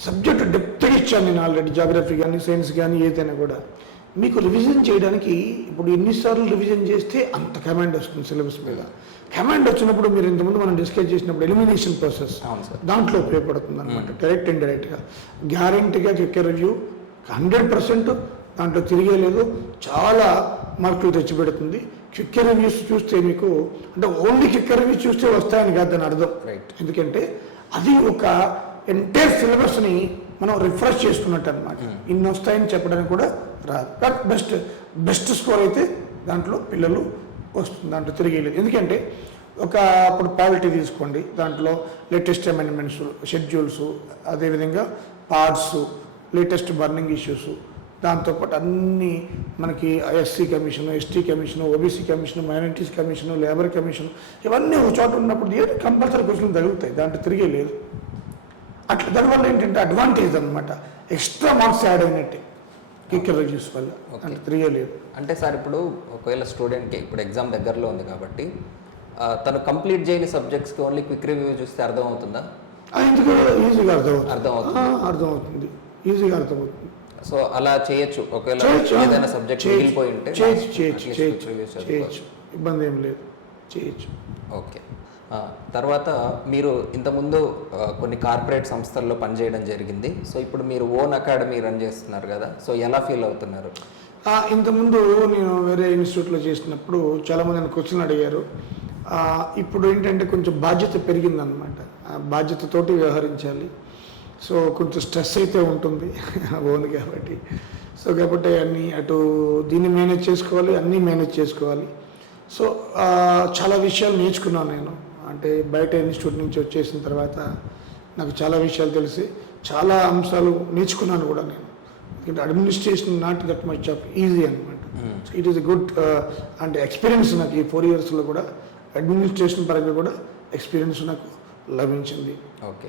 సబ్జెక్టు డెప్త్గా ఇచ్చాను నేను ఆల్రెడీ. జాగ్రఫీ కానీ, సైన్స్ కానీ ఏదైనా కూడా మీకు రివిజన్ చేయడానికి ఇప్పుడు ఎన్నిసార్లు రివిజన్ చేస్తే అంత కమాండ్ వస్తుంది సిలబస్ మీద. కమాండ్ వచ్చినప్పుడు మీరు ఇంతకుముందు మనం డిస్కస్ చేసినప్పుడు ఎలిమినేషన్ ప్రాసెస్ దాంట్లో ఉపయోగపడుతుంది అనమాట. డైరెక్ట్ అండ్ డైరెక్ట్గా గ్యారెంటీగా క్విక్ రివ్యూ 100% దాంట్లో తిరిగేలేదు. చాలా మార్కులు తెచ్చిపెడుతుంది. క్విక్ రివ్యూస్ చూస్తే మీకు అంటే ఓన్లీ క్విక్ రివ్యూస్ చూస్తే వస్తాయని కాదు దాని అర్థం. ఎందుకంటే అది ఒక ఎంటైర్ సిలబస్ని మనం రిఫ్రెష్ చేసుకున్నట్టు అనమాట. ఇన్ని వస్తాయని చెప్పడానికి కూడా రాదు. బట్ బెస్ట్ స్కోర్ అయితే దాంట్లో పిల్లలు వస్తుంది. దాంట్లో తిరిగేలేదు. ఎందుకంటే ఇప్పుడు పాలిటీ తీసుకోండి. దాంట్లో లేటెస్ట్ అమెండ్మెంట్స్, షెడ్యూల్స్, అదేవిధంగా పార్ట్స్, లేటెస్ట్ బర్నింగ్ ఇష్యూస్, దాంతోపాటు అన్ని మనకి SC commission, ST commission, OBC commission, minorities commission, labour commission, ఇవన్నీ ఒక చోట ఉన్నప్పుడు ఏదో కంపల్సరీ క్వశ్చన్లు తగులుతాయి, దాంట్లో తిరిగే లేదు. అట్లా దానివల్ల ఏంటంటే అడ్వాంటేజ్ అనమాట, ఎక్స్ట్రా మార్క్స్ యాడ్ అయినట్టే క్విక్ రివ్యూస్ వల్ల, అంటే తిరిగే లేదు. అంటే సార్ ఇప్పుడు ఒకవేళ స్టూడెంట్కి ఇప్పుడు ఎగ్జామ్ దగ్గరలో ఉంది కాబట్టి తను కంప్లీట్ చేయని సబ్జెక్ట్స్కి ఓన్లీ క్విక్ రివ్యూ చూస్తే అర్థమవుతుందా? ఎందుకు ఈజీగా అర్థమవుతుంది, ఈజీగా అర్థమవుతుంది. సో అలా చేయొచ్చు ఒకవేళ ఏదైనా సబ్జెక్ట్ మిగిలిపోయి ఉంటే చేయొచ్చు, ఇబ్బంది ఏం లేదు, చేయొచ్చు. ఓకే. తర్వాత మీరు ఇంతకుముందు కొన్ని కార్పొరేట్ సంస్థల్లో పనిచేయడం జరిగింది. సో ఇప్పుడు మీరు ఓన్ అకాడమీ రన్ చేస్తున్నారు కదా, సో ఎలా ఫీల్ అవుతున్నారు? ఇంతకుముందు నేను వేరే ఇన్స్టిట్యూట్లో చేసినప్పుడు చాలామంది నన్ను క్వశ్చన్ అడిగారు. ఇప్పుడు ఏంటంటే కొంచెం బాధ్యత పెరిగిందనమాట, బాధ్యతతోటి వ్యవహరించాలి. సో కొంచెం స్ట్రెస్ అయితే ఉంటుంది ఓన్ కాబట్టి. సో కాబట్టి అన్నీ అటు దీన్ని మేనేజ్ చేసుకోవాలి, అన్నీ మేనేజ్ చేసుకోవాలి. సో చాలా విషయాలు నేర్చుకున్నాను నేను, అంటే బయట ఇన్స్టిట్యూట్ నుంచి వచ్చేసిన తర్వాత నాకు చాలా విషయాలు తెలిసి చాలా అంశాలు నేర్చుకున్నాను కూడా నేను. ఎందుకంటే administration not that much of easy అనమాట. So it is a good అంటే ఎక్స్పీరియన్స్ నాకు ఈ 4 yearsలో కూడా అడ్మినిస్ట్రేషన్ పరంగా కూడా ఎక్స్పీరియన్స్ నాకు లభించింది. ఓకే.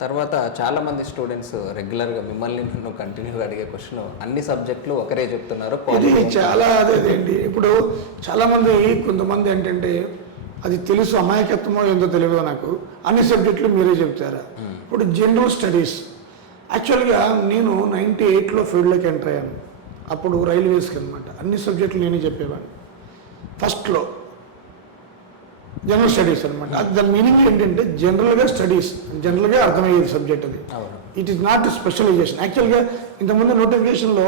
తర్వాత చాలామంది స్టూడెంట్స్ రెగ్యులర్గా మిమ్మల్ని నన్ను కంటిన్యూగా అడిగే క్వశ్చన్, అన్ని సబ్జెక్టులు ఒకరే చెప్తున్నారు. ఇది చాలా అదేంటి, ఇప్పుడు చాలామంది కొంతమంది ఏంటంటే అది తెలుసు, అమాయకత్వమో ఏందో తెలియదో నాకు, అన్ని సబ్జెక్టులు మీరే చెప్తారా? ఇప్పుడు జనరల్ స్టడీస్ యాక్చువల్గా నేను 98లో ఫీల్డ్లోకి ఎంటర్ అయ్యాను. అప్పుడు రైల్వేస్కి అనమాట, అన్ని సబ్జెక్టులు నేనే చెప్పేవాడిని ఫస్ట్లో. జనరల్ స్టడీస్ అనమాట, అది దాని మీనింగ్ ఏంటంటే జనరల్గా స్టడీస్, జనరల్గా అర్థమయ్యేది సబ్జెక్ట్ అది. It is not specialisation. యాక్చువల్గా ఇంతకుముందు నోటిఫికేషన్లో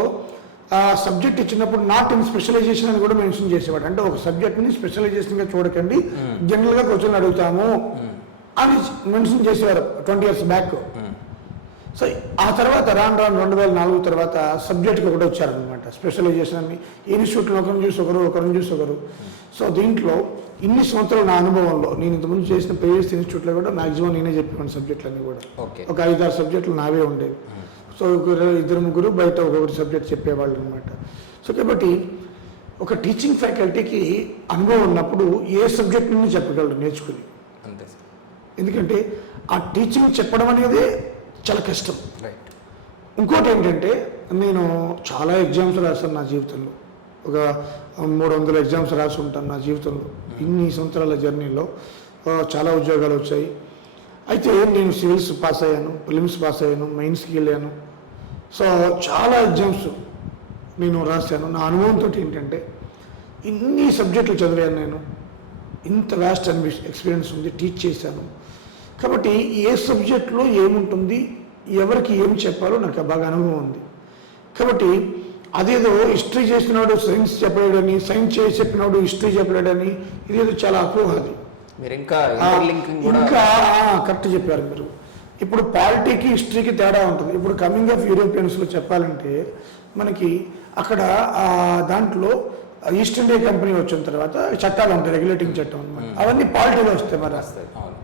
సబ్జెక్ట్ ఇచ్చినప్పుడు నాట్ ఇన్ స్పెషలైజేషన్ అని కూడా మెన్షన్ చేసేవాడు. అంటే ఒక సబ్జెక్ట్ని స్పెషలైజేషన్గా చూడకండి, జనరల్గా క్వశ్చన్ అడుగుతాము అని మెన్షన్ చేసేవారు 20 years బ్యాక్. సో ఆ తర్వాత రాను 2004 తర్వాత సబ్జెక్ట్కి ఒకటి వచ్చారనమాట స్పెషలైజేషన్ అని. ఇన్స్టిట్యూట్లో ఒకరిని చూసి ఒకరు. సో దీంట్లో ఇన్ని సంవత్సరాలు నా అనుభవంలో నేను ఇంతకుముందు చేసిన ప్రీవియస్ ఇన్స్టిట్యూట్లో కూడా మ్యాక్సిమం నేనే చెప్పాను సబ్జెక్టులన్నీ కూడా. ఒక 5-6 సబ్జెక్టులు నావే ఉండేవి. సో 2-3 బయట ఒక్కొక్కటి సబ్జెక్ట్ చెప్పేవాళ్ళు అనమాట. సో కాబట్టి ఒక టీచింగ్ ఫ్యాకల్టీకి అనుభవం ఉన్నప్పుడు ఏ సబ్జెక్ట్ నుండి చెప్పగలరు నేర్చుకుని. అంతే. ఎందుకంటే ఆ టీచింగ్ చెప్పడం అనేది చాలా కష్టం. రైట్. ఇంకోటి ఏంటంటే నేను చాలా ఎగ్జామ్స్ రాశాను నా జీవితంలో, ఒక 300 ఎగ్జామ్స్ రాసి ఉంటాను నా జీవితంలో. ఇన్ని సంవత్సరాల జర్నీలో చాలా ఉద్యోగాలు వచ్చాయి. అయితే నేను సివిల్స్ పాస్ అయ్యాను, ప్రిలిమ్స్ పాస్ అయ్యాను, మెయిన్స్కి వెళ్ళాను. సో చాలా ఎగ్జామ్స్ నేను రాశాను. నా అనుభవంతో ఏంటంటే ఇన్ని సబ్జెక్టులు చదివాను నేను, ఇంత వ్యాస్ట్ ఎక్స్పీరియన్స్ ఉంది, టీచ్ చేశాను. కాబట్టి ఏ సబ్జెక్టులో ఏముంటుంది, ఎవరికి ఏం చెప్పాలో నాకు బాగా అనుభవం ఉంది. కాబట్టి అదేదో హిస్టరీ చేసినాడు సైన్స్ చెప్పలేడని, సైన్స్ చేసి చెప్పినాడు హిస్టరీ చెప్పలేడని, ఇదేదో చాలా అపోహ. అది మీరు ఇంకా కరెక్ట్ చెప్పారు మీరు. ఇప్పుడు పాలిటీకి హిస్టరీకి తేడా ఉంటుంది. ఇప్పుడు కమింగ్ ఆఫ్ యూరోపియన్స్లో చెప్పాలంటే మనకి అక్కడ దాంట్లో ఈస్ట్ ఇండియా కంపెనీ వచ్చిన తర్వాత చట్టాలు ఉంటాయి, రెగ్యులేటింగ్ చట్టం అనమాట. అవన్నీ పాలిటీలో వస్తాయి, మరి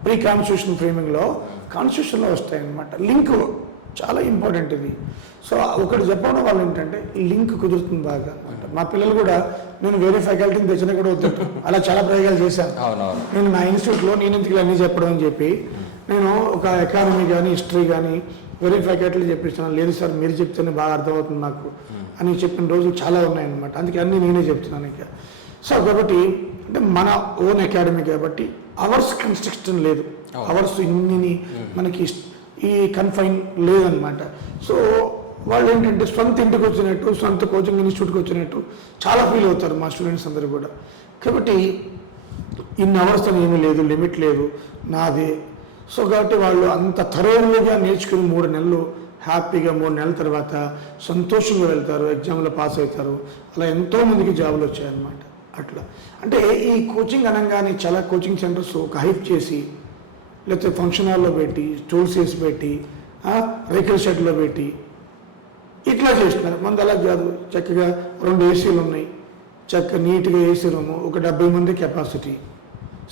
ప్రీ కాన్స్టిట్యూషన్ ఫ్రేమింగ్లో కాన్స్టిట్యూషన్లో వస్తాయి అనమాట. లింక్ చాలా ఇంపార్టెంట్ ఇది. సో ఒకటి చెప్పడం వల్ల ఏంటంటే లింక్ కుదురుతుంది బాగా అనమాట. మా పిల్లలు కూడా నేను వేరే ఫ్యాకల్టీని తెచ్చినా కూడా వద్దు, అలా చాలా ప్రయోగాలు చేశాను నేను నా ఇన్స్టిట్యూట్లో. నేను ఎందుకు అన్నీ చెప్పడం అని చెప్పి నేను ఒక ఎకానమీ కానీ హిస్టరీ కానీ వేరే ఫ్యాకల్టీలు చెప్పించాను. లేదు సార్ మీరు చెప్తేనే బాగా అర్థమవుతుంది నాకు అని చెప్పిన రోజులు చాలా ఉన్నాయన్నమాట. అందుకే అన్నీ నేనే చెప్తున్నాను ఇక. సో కాబట్టి అంటే మన ఓన్ అకాడమీ కాబట్టి అవర్స్ కన్స్ట్రక్షన్ లేదు, అవర్స్ ఇన్ని మనకి ఈ కన్ఫైన్ లేదనమాట. సో వాళ్ళు ఏంటంటే సొంత ఇంటికి వచ్చినట్టు, సొంత కోచింగ్ ఇన్స్టిట్యూట్కి వచ్చినట్టు చాలా ఫీల్ అవుతారు మా స్టూడెంట్స్ అందరూ కూడా. కాబట్టి ఇన్ని అవర్స్ అని ఏమీ లేదు, లిమిట్ లేదు నాదే. సో కాబట్టి వాళ్ళు అంత థరోగా నేర్చుకుని 3 నెలలు హ్యాపీగా 3 నెలల తర్వాత సంతోషంగా వెళ్తారు, ఎగ్జామ్లో పాస్ అవుతారు. అలా ఎంతోమందికి జాబులు వచ్చాయన్నమాట. అట్లా అంటే ఈ కోచింగ్ అనగానే చాలా కోచింగ్ సెంటర్స్ ఒక హైప్ చేసి, లేకపోతే ఫంక్షన్ హాల్లో పెట్టి, స్టూల్స్ వేసి పెట్టి, రేకుల షెడ్లో పెట్టి ఇట్లా చేస్తున్నారు. మనది అలా కాదు. చక్కగా 2 ఏసీలు ఉన్నాయి, చక్కగా నీట్గా ఏసీ రూము, ఒక 70 మంది capacity,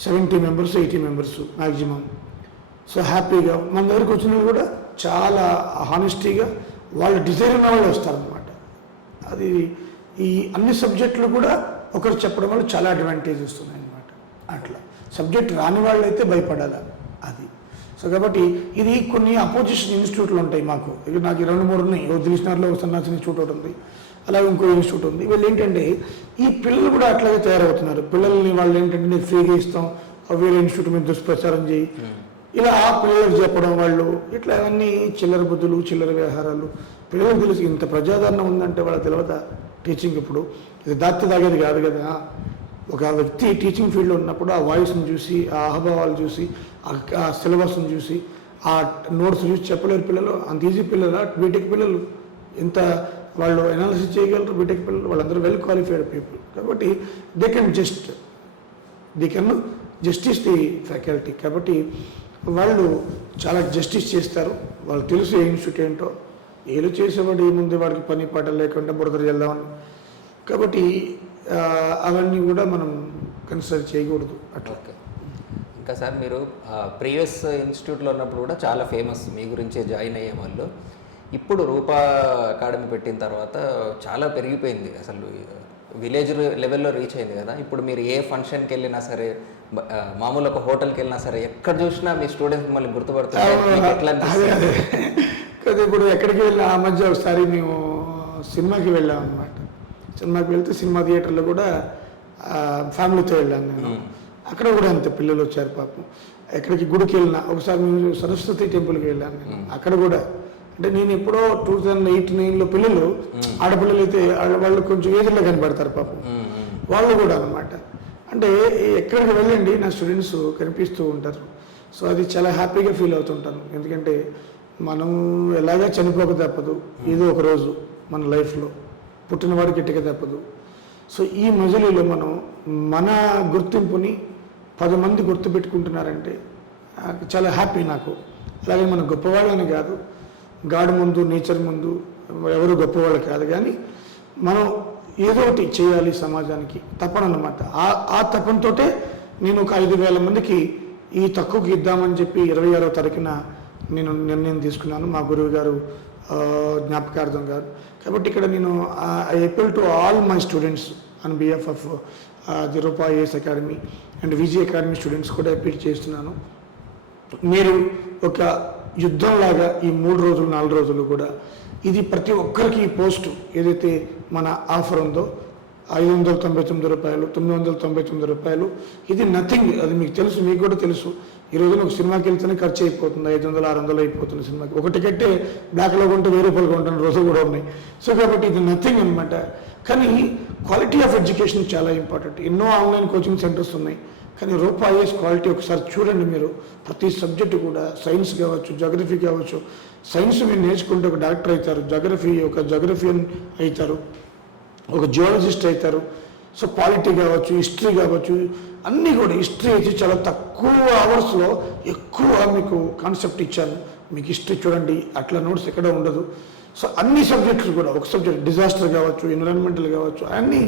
70 members 80 members maximum. So హ్యాపీగా మన దగ్గరికి వచ్చిన కూడా చాలా హానెస్టీగా వాళ్ళ డిజైన్ ఉన్న వాళ్ళు వస్తారనమాట. అది ఈ అన్ని సబ్జెక్టులు కూడా ఒకరు చెప్పడం వల్ల చాలా అడ్వాంటేజ్ వస్తున్నాయి అన్నమాట. అట్లా సబ్జెక్ట్ రాని వాళ్ళు అయితే భయపడాలి అది. సో కాబట్టి ఇది కొన్ని అపోజిషన్ ఇన్స్టిట్యూట్లు ఉంటాయి మాకు. ఇక నాకు 2-3 ఉన్నాయి. దిల్సుఖ్నగర్లో సన్నాసి ఇన్స్టిట్యూట్ ఒకటి ఉంది, అలాగే ఇంకో ఇన్స్టిట్యూట్ ఉంది. వీళ్ళు ఏంటంటే ఈ పిల్లలు కూడా అట్లాగే తయారవుతున్నారు. పిల్లల్ని వాళ్ళు ఏంటంటే నేను ఫ్రీగా ఇస్తాం, వేరే ఇన్స్టిట్యూట్ మీద దుష్ప్రచారం చేయి, ఇలా ఆ పిల్లలకు చెప్పడం వాళ్ళు ఇట్లా అవన్నీ చిల్లర బుద్ధులు, చిల్లర వ్యవహారాలు. పిల్లలకు తెలిసి ఇంత ప్రజాదరణ ఉందంటే వాళ్ళకి తెలియదా టీచింగ్. ఇప్పుడు ఇది దాత్తి తాగేది కాదు కదా. ఒక వ్యక్తి టీచింగ్ ఫీల్డ్లో ఉన్నప్పుడు ఆ వాయిస్ని చూసి, ఆ అహభావాలు చూసి, ఆ సిలబస్ని చూసి, ఆ నోట్స్ చూసి చెప్పలేరు పిల్లలు. అంత ఈజీ పిల్లలు బీటెక్ పిల్లలు ఎంత వాళ్ళు అనాలిసిస్ చేయగలరు. బీటెక్ పిల్లలు వాళ్ళందరూ వెల్ క్వాలిఫైడ్ పీపుల్. కాబట్టి they can justice the faculty. కాబట్టి వాళ్ళు చాలా జస్టిస్ చేస్తారు. వాళ్ళు తెలుసు ఏ ఇన్స్టిట్యూట్ ఏంటో. ఏలు చేసేవాడు ఏముంది, వాడికి పని పాట లేకుండా బురద వెళ్దామని. కాబట్టి అవన్నీ కూడా మనం కన్సిడర్ చేయకూడదు అట్లా. ఇంకా సార్ మీరు ప్రీవియస్ ఇన్స్టిట్యూట్లో ఉన్నప్పుడు కూడా చాలా ఫేమస్, మీ గురించే జాయిన్ అయ్యే వాళ్ళు. ఇప్పుడు రూపా అకాడమీ పెట్టిన తర్వాత చాలా పెరిగిపోయింది, అసలు విలేజ్ లెవెల్లో రీచ్ అయింది కదా. ఇప్పుడు మీరు ఏ ఫంక్షన్కి వెళ్ళినా సరే, మామూలు ఒక హోటల్కి వెళ్ళినా సరే, ఎక్కడ చూసినా మీ స్టూడెంట్స్ మిమ్మల్ని గుర్తుపడుతున్నారు. ఎట్లా అదే కదా. ఇప్పుడు ఎక్కడికి వెళ్ళినా ఆ మధ్య ఒకసారి మేము సినిమాకి వెళ్ళాం అనమాట. సినిమాకి వెళ్తే సినిమా థియేటర్లో కూడా ఫ్యామిలీతో వెళ్ళాను నేను. అక్కడ కూడా అంతే పిల్లలు వచ్చారు పాపం. ఎక్కడికి గుడికి వెళ్ళినా, ఒకసారి మేము సరస్వతి టెంపుల్కి వెళ్ళాను నేను. అక్కడ కూడా అంటే నేను ఎప్పుడో 2008-9లో పిల్లలు, ఆడపిల్లలు అయితే వాళ్ళు కొంచెం ఏజ్లో కనబడతారు పాపం, వాళ్ళు కూడా అనమాట. అంటే ఎక్కడికి వెళ్ళండి నా స్టూడెంట్స్ కనిపిస్తూ ఉంటారు. సో అది చాలా హ్యాపీగా ఫీల్ అవుతుంటాను. ఎందుకంటే మనం ఎలాగా చనిపోక తప్పదు, ఏదో ఒక రోజు మన లైఫ్లో పుట్టినవాడికి ఎట్టుక తప్పదు. సో ఈ మజిలీలో మనం మన గుర్తింపుని 10 మంది గుర్తుపెట్టుకుంటున్నారంటే చాలా హ్యాపీ నాకు. అలాగే మన గొప్పవాళ్ళని కాదు, గాడ్ ముందు, నేచర్ ముందు ఎవరు గొప్పవాళ్ళు కాదు, కానీ మనం ఏదో ఒకటి చేయాలి సమాజానికి, తప్పనమాట. ఆ తపనతోటే నేను ఒక 5,000 మందికి ఈ తక్కువకి ఇద్దామని చెప్పి 26వ తారీఖున నేను నిర్ణయం తీసుకున్నాను, మా గురువు గారు జ్ఞాపకార్థం గారు. కాబట్టి ఇక్కడ నేను I appeal to all my students on behalf of the Rupa IAS academy and Vijay academy students కూడా అపీల్ చేస్తున్నాను. మీరు ఒక యుద్ధంలాగా ఈ 3 రోజులు 4 రోజులు కూడా ఇది ప్రతి ఒక్కరికి ఈ పోస్టు ఏదైతే మన ఆఫర్ ఉందో 599 రూపాయలు, 999 రూపాయలు, ఇది నథింగ్. అది మీకు తెలుసు, మీకు కూడా తెలుసు. ఈ రోజున ఒక సినిమాకి వెళ్తేనే ఖర్చు అయిపోతుంది, 500-600 అయిపోతుంది సినిమాకి. ఒక టికెట్టే బ్లాక్లో కొంటే 1000 రూపాయలు కొంటున్న రోజులు కూడా ఉన్నాయి. సో కాబట్టి ఇది నథింగ్ అనమాట. కానీ క్వాలిటీ ఆఫ్ ఎడ్యుకేషన్ చాలా ఇంపార్టెంట్. ఎన్నో ఆన్లైన్ కోచింగ్ సెంటర్స్ ఉన్నాయి, కానీ రూపా ఐఏఎస్ క్వాలిటీ ఒకసారి చూడండి మీరు. ప్రతి సబ్జెక్టు కూడా, సైన్స్ కావచ్చు, జాగ్రఫీ కావచ్చు. సైన్స్ మీరు నేర్చుకుంటే ఒక డాక్టర్ అవుతారు, ఒక జాగ్రఫియన్ అవుతారు, ఒక జియాలజిస్ట్ అవుతారు. సో క్వాలిటీ కావచ్చు, హిస్టరీ కావచ్చు, అన్నీ కూడా. హిస్టరీ అయితే చాలా తక్కువ అవర్స్లో ఎక్కువ మీకు కాన్సెప్ట్ ఇచ్చాను. మీకు హిస్టరీ చూడండి, అట్లా నోట్స్ ఎక్కడ ఉండదు. సో అన్ని సబ్జెక్టులు కూడా, ఒక సబ్జెక్ట్ డిజాస్టర్ కావచ్చు, ఎన్విరాన్మెంటల్ కావచ్చు, అన్నీ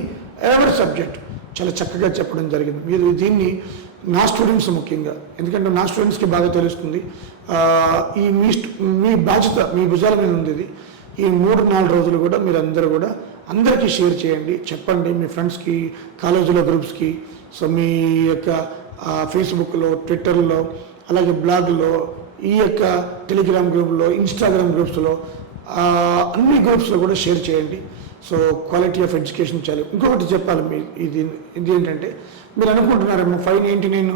ఎవరి సబ్జెక్ట్ చాలా చక్కగా చెప్పడం జరిగింది. మీరు దీన్ని నా స్టూడెంట్స్ ముఖ్యంగా, ఎందుకంటే నా స్టూడెంట్స్కి బాగా తెలుస్తుంది. ఈ మీ బాధ్యత మీ భుజాల మీద ఉంది ఇది. ఈ 3-4 రోజులు కూడా మీరు అందరూ కూడా అందరికీ షేర్ చేయండి, చెప్పండి మీ ఫ్రెండ్స్కి, కాలేజీలో గ్రూప్స్కి. సో మీ యొక్క ఫేస్బుక్లో, ట్విట్టర్లో, అలాగే బ్లాగ్లో, ఈ యొక్క టెలిగ్రామ్ గ్రూప్లో, ఇన్స్టాగ్రామ్ గ్రూప్స్లో, అన్ని గ్రూప్స్లో కూడా షేర్ చేయండి. సో క్వాలిటీ ఆఫ్ ఎడ్యుకేషన్ చాలా. ఇంకొకటి చెప్పాలి, ఇది ఏంటంటే మీరు అనుకుంటున్నారేమో 599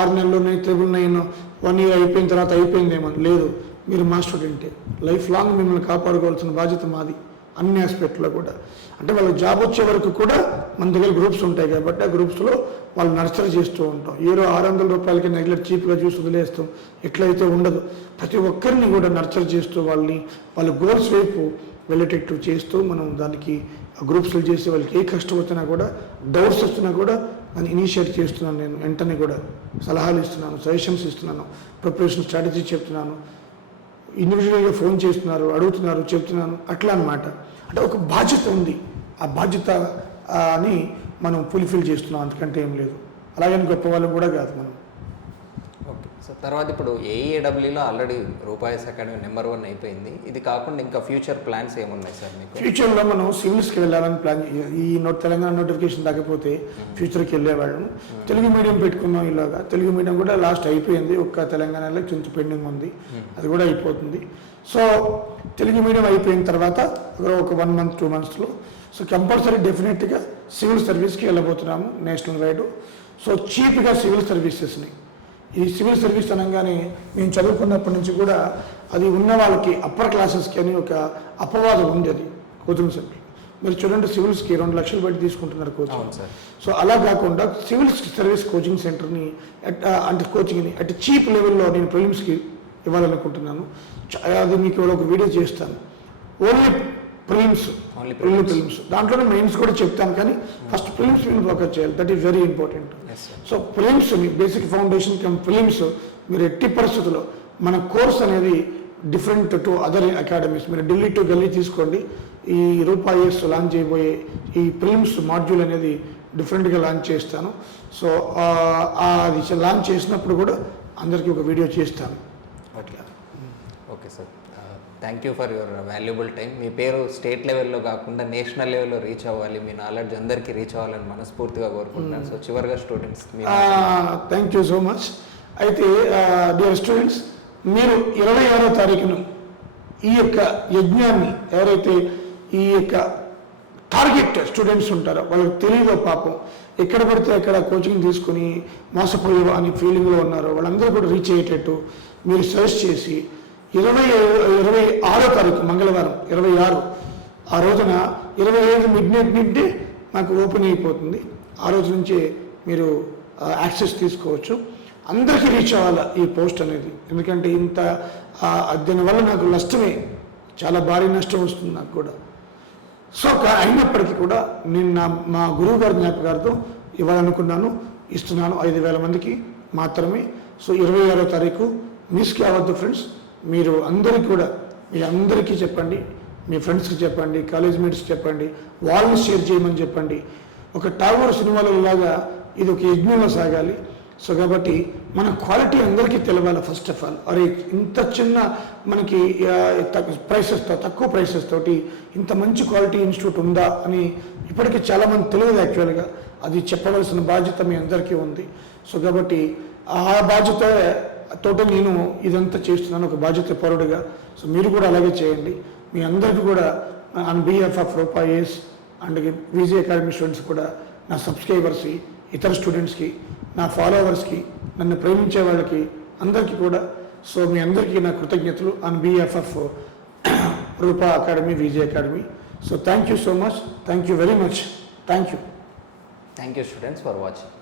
6 నెలల్లోనే 999 1 year అయిపోయిన తర్వాత అయిపోయిందేమో. లేదు, మీరు మా స్టూడెంటే. లైఫ్ లాంగ్ మిమ్మల్ని కాపాడుకోవాల్సిన బాధ్యత మాది, అన్ని ఆస్పెక్ట్లో కూడా. అంటే వాళ్ళ జాబ్ వచ్చే వరకు కూడా మన దగ్గర గ్రూప్స్ ఉంటాయి కాబట్టి ఆ గ్రూప్స్లో వాళ్ళు నర్చరీ చేస్తూ ఉంటాం. ఏదో 600 రూపాయలకి నెగ్లెక్ట్ చీప్గా చూసి వదిలేస్తాం, ఎట్లయితే ఉండదు. ప్రతి ఒక్కరిని కూడా నర్చరీ చేస్తూ వాళ్ళ గోల్స్ వైపు వెళ్ళేటట్టు చేస్తూ మనం దానికి గ్రూప్స్లో చేసి వాళ్ళకి ఏ కష్టం వచ్చినా కూడా, డౌట్స్ వస్తున్నా కూడా దాన్ని ఇనిషియేట్ చేస్తున్నాను. నేను వెంటనే కూడా సలహాలు ఇస్తున్నాను, సజెషన్స్ ఇస్తున్నాను, ప్రిపరేషన్ స్ట్రాటజీ చెప్తున్నాను. ఇండివిజువల్గా ఫోన్ చేస్తున్నారు, అడుగుతున్నారు, చెప్తున్నాను, అట్లా అనమాట. అంటే ఒక బాధ్యత ఉంది, ఆ బాధ్యత అని మనం ఫుల్ఫిల్ చేస్తున్నాం, అంతకంటే ఏం లేదు. అలాగని గొప్ప వాళ్ళు కూడా కాదు మనం. ఓకే. సో తర్వాత ఇప్పుడు ఏఈఏడబ్ల్యూలో ఆల్రెడీ రూపాయస్ అకాడమీ నెంబర్ 1 అయిపోయింది. ఇది కాకుండా ఇంకా ఫ్యూచర్ ప్లాన్స్ ఏమున్నాయి సార్ మీకు? ఫ్యూచర్లో మనం సివిల్స్కి వెళ్ళాలని ప్లాన్, ఈ తెలంగాణ నోటిఫికేషన్ తగ్గపోతే ఫ్యూచర్కి వెళ్ళేవాళ్ళం. తెలుగు మీడియం పెట్టుకున్నాం. ఇలాగా తెలుగు మీడియం కూడా లాస్ట్ అయిపోయింది, ఒక్క తెలంగాణలో కొంచెం పెండింగ్ ఉంది, అది కూడా అయిపోతుంది. సో తెలుగు మీడియం అయిపోయిన తర్వాత ఒక 1 మంత్ 2 మంత్స్లో సో కంపల్సరీ డెఫినెట్గా సివిల్ సర్వీస్కి వెళ్ళబోతున్నాము నేషనల్ వైడ్. సో చీప్గా సివిల్ సర్వీసెస్ని, ఈ సివిల్ సర్వీస్ అనగానే మేము చదువుకున్నప్పటి నుంచి కూడా అది ఉన్న వాళ్ళకి అప్పర్ క్లాసెస్కి అని ఒక అపవాదం ఉంది. అది కోచింగ్ సెంటర్ మీరు చూడండి, సివిల్స్కి 2 లక్షలు పెట్టి తీసుకుంటున్నారు కోచింగ్. సో అలా కాకుండా సివిల్ సర్వీస్ కోచింగ్ సెంటర్ని అంటే కోచింగ్ని అట్ చీప్ లెవెల్లో నేను ప్రిలిమ్స్కి ఇవ్వాలనుకుంటున్నాను. అది మీకు ఒక వీడియో చేస్తాను. ఓన్లీ ప్రిలిమ్స్, దాంట్లోనే మెయిన్స్ కూడా చెప్తాను, కానీ ఫస్ట్ ప్రిలిమ్స్ మీద ఫోకస్ చేయాలి. That is very important. So prelims me basic foundation come prelims మీరు ఎట్టి పరిస్థితుల్లో మన కోర్స్ అనేది డిఫరెంట్ టు అదర్ అకాడమీస్. మీరు ఢిల్లీ టు గల్లీ తీసుకోండి, ఈ రూపాయస్ లాంచ్ చేయబోయే ఈ ప్రిలిమ్స్ మాడ్యూల్ అనేది డిఫరెంట్గా లాంచ్ చేస్తాను. సో అది లాంచ్ చేసినప్పుడు కూడా అందరికీ ఒక వీడియో చేస్తాను. అట్లా. Okay sir, thank you for your valuable time. మీ పేరు స్టేట్ లెవెల్లో కాకుండా నేషనల్ లెవెల్లో రీచ్ అవ్వాలి, మీ నాలెడ్జ్ అందరికీ రీచ్ అవ్వాలని మనస్ఫూర్తిగా కోరుకుంటున్నాను. సో చివరిగా students thank you so much. అయితే డియర్ స్టూడెంట్స్, మీరు 26వ తారీఖున ఈ యొక్క యజ్ఞాన్ని ఎవరైతే ఈ యొక్క టార్గెట్ స్టూడెంట్స్ ఉంటారో వాళ్ళకి తెలియదో పాపం, ఎక్కడ పడితే అక్కడ కోచింగ్ తీసుకుని మోసపోయే అని ఫీలింగ్లో ఉన్నారో వాళ్ళందరూ కూడా రీచ్ అయ్యేటట్టు మీరు సజెస్ట్ చేసి 26వ తారీఖు మంగళవారం 26 ఆ రోజున 25 మిడ్నైట్ నుండి నాకు ఓపెన్ అయిపోతుంది. ఆ రోజు నుంచే మీరు యాక్సెస్ తీసుకోవచ్చు. అందరికీ రీచ్ అవ్వాలి ఈ పోస్ట్ అనేది, ఎందుకంటే ఇంత దీనివల్ల నాకు నష్టమే, చాలా భారీ నష్టం వస్తుంది నాకు కూడా. సో అయినప్పటికీ కూడా నేను మా గురువు గారి జ్ఞాపకార్థం ఇవ్వాలనుకున్నాను, ఇస్తున్నాను 5,000 మందికి మాత్రమే. సో 26వ తారీఖు మిస్కి అవ్వద్దు ఫ్రెండ్స్. మీరు అందరికీ కూడా, మీ అందరికీ చెప్పండి, మీ ఫ్రెండ్స్కి చెప్పండి, కాలేజ్ మేట్స్కి చెప్పండి, వాళ్ళని షేర్ చేయమని చెప్పండి. ఒక టాగోర్ సినిమాలో లాగా ఇది ఒక యజ్ఞంలో సాగాలి. సో కాబట్టి మన క్వాలిటీ అందరికీ తెలవాలి. ఫస్ట్ ఆఫ్ ఆల్ అరే ఇంత చిన్న మనకి ప్రైసెస్తో, తక్కువ ప్రైసెస్ తోటి ఇంత మంచి క్వాలిటీ ఇన్స్టిట్యూట్ ఉందా అని ఇప్పటికీ చాలామంది తెలియదు. యాక్చువల్గా అది చెప్పవలసిన బాధ్యత మీ అందరికీ ఉంది. సో కాబట్టి ఆ బాధ్యత తోట నేను ఇదంతా చేస్తున్నాను, ఒక బాధ్యత పౌరుడిగా. సో మీరు కూడా అలాగే చేయండి. మీ అందరికీ కూడా on behalf of Rupa's and VJ academy students కూడా, నా సబ్స్క్రైబర్స్కి, ఇతర స్టూడెంట్స్కి, నా ఫాలోవర్స్కి, నన్ను ప్రేమించే వాళ్ళకి అందరికీ కూడా, సో మీ అందరికీ నా కృతజ్ఞతలు ఆన్ బిహాఫ్ ఆఫ్ Rupa academy, Vijay academy. So thank you so much, thank you very much, thank you students for watching.